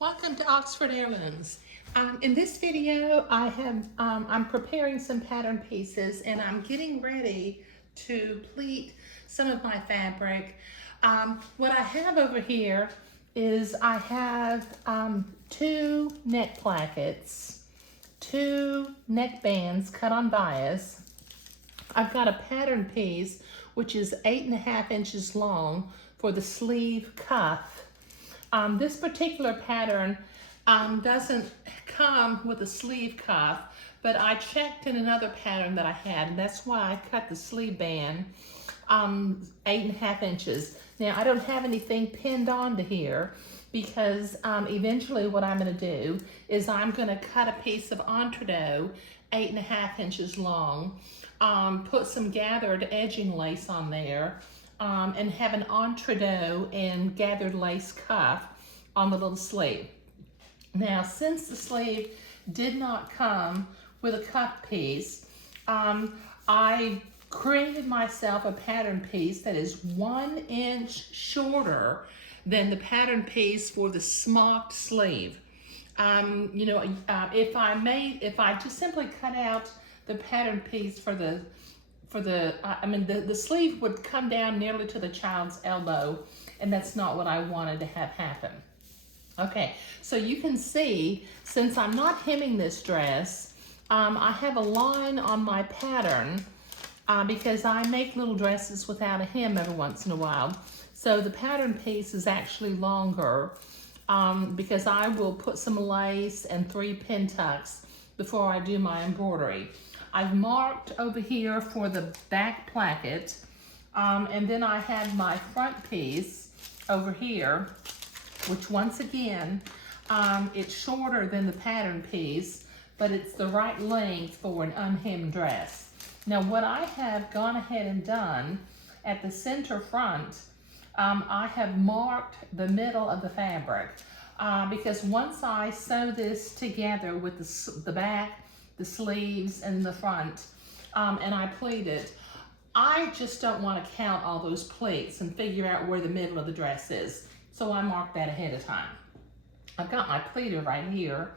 Welcome to Oxford Heirlooms. In this video, I'm preparing some pattern pieces and I'm getting ready to pleat some of my fabric. What I have over here is I have two neck plackets, two neck bands cut on bias. I've got a pattern piece which is 8.5 inches long for the sleeve cuff. This particular pattern doesn't come with a sleeve cuff, but I checked in another pattern that I had, and that's why I cut the sleeve band 8.5 inches. Now, I don't have anything pinned onto here because eventually what I'm going to do is I'm going to cut a piece of entree 8.5 inches long, put some gathered edging lace on there, and have an entree and gathered lace cuff on the little sleeve. Now, since the sleeve did not come with a cuff piece, I created myself a pattern piece that is 1 inch shorter than the pattern piece for the smocked sleeve. If I just simply cut out the pattern piece for the sleeve would come down nearly to the child's elbow, and that's not what I wanted to have happen. Okay, so you can see, since I'm not hemming this dress, I have a line on my pattern because I make little dresses without a hem every once in a while. So the pattern piece is actually longer because I will put some lace and 3 pin tucks before I do my embroidery. I've marked over here for the back placket, and then I have my front piece over here, which once again, it's shorter than the pattern piece, but it's the right length for an unhemmed dress. Now, what I have gone ahead and done at the center front, I have marked the middle of the fabric because once I sew this together with the back, the sleeves, and the front, and I pleat it, I just don't want to count all those pleats and figure out where the middle of the dress is. So I marked that ahead of time. I've got my pleater right here.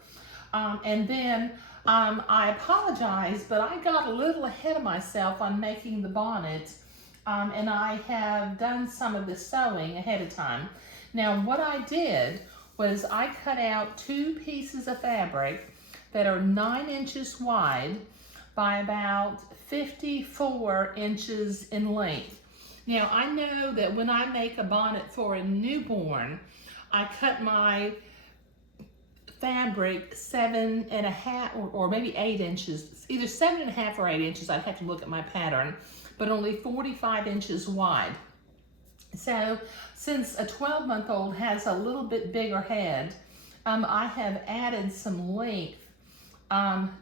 And then I apologize, but I got a little ahead of myself on making the bonnet, and I have done some of the sewing ahead of time. Now, what I did was I cut out 2 pieces of fabric that are 9 inches wide by about 54 inches in length. Now, I know that when I make a bonnet for a newborn, I cut my fabric 7.5 or maybe 8 inches, either 7.5 or 8 inches. I'd have to look at my pattern, but only 45 inches wide. So since a 12-month-old has a little bit bigger head, I have added some length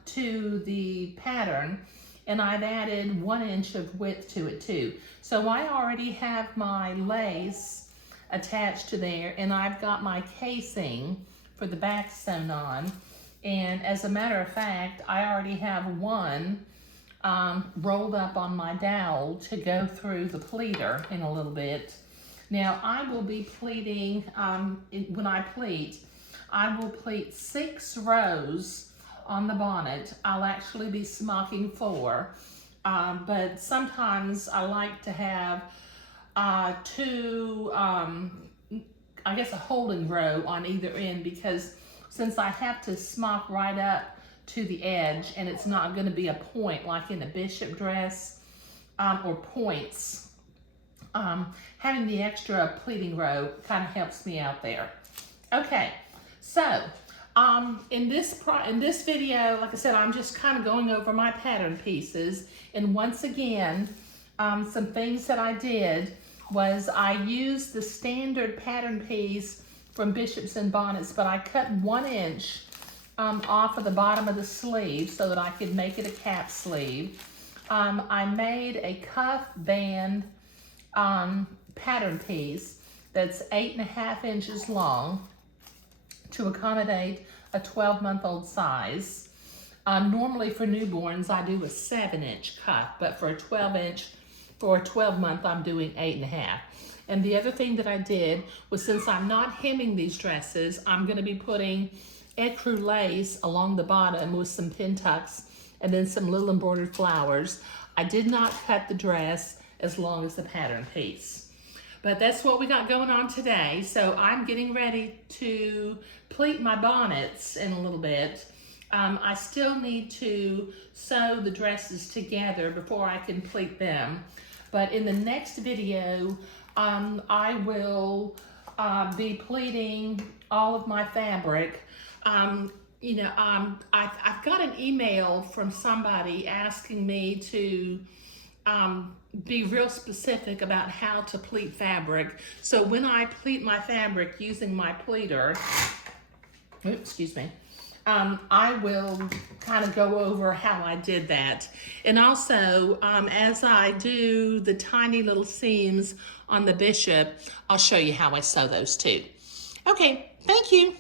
to the pattern, and I've added 1 inch of width to it too. So I already have my lace attached to there, and I've got my casing for the back sewn on. And as a matter of fact, I already have one rolled up on my dowel to go through the pleater in a little bit. Now, I will be pleating, when I pleat, I will pleat 6 rows on the bonnet. I'll actually be smocking 4, but sometimes I like to have 2, I guess a holding row on either end, because since I have to smock right up to the edge and it's not going to be a point like in a bishop dress or points, having the extra pleating row kind of helps me out there. Okay, so in this video, like I said, I'm just kind of going over my pattern pieces. And once again, some things that I did was I used the standard pattern piece from Bishops and Bonnets, but I cut 1 inch off of the bottom of the sleeve so that I could make it a cap sleeve. I made a cuff band pattern piece that's 8.5 inches long to accommodate a 12-month-old size. Normally for newborns, I do a 7-inch cuff, but for a 12-inch, For a 12-month, I'm doing 8.5. And the other thing that I did was, since I'm not hemming these dresses, I'm gonna be putting ecru lace along the bottom with some pin tucks and then some little embroidered flowers. I did not cut the dress as long as the pattern piece. But that's what we got going on today. So I'm getting ready to pleat my bonnets in a little bit. I still need to sew the dresses together before I can pleat them. But in the next video, I will be pleating all of my fabric. I've got an email from somebody asking me to be real specific about how to pleat fabric. So when I pleat my fabric using my pleater, excuse me, I will kind of go over how I did that. And also, as I do the tiny little seams on the bishop, I'll show you how I sew those too. Okay, thank you.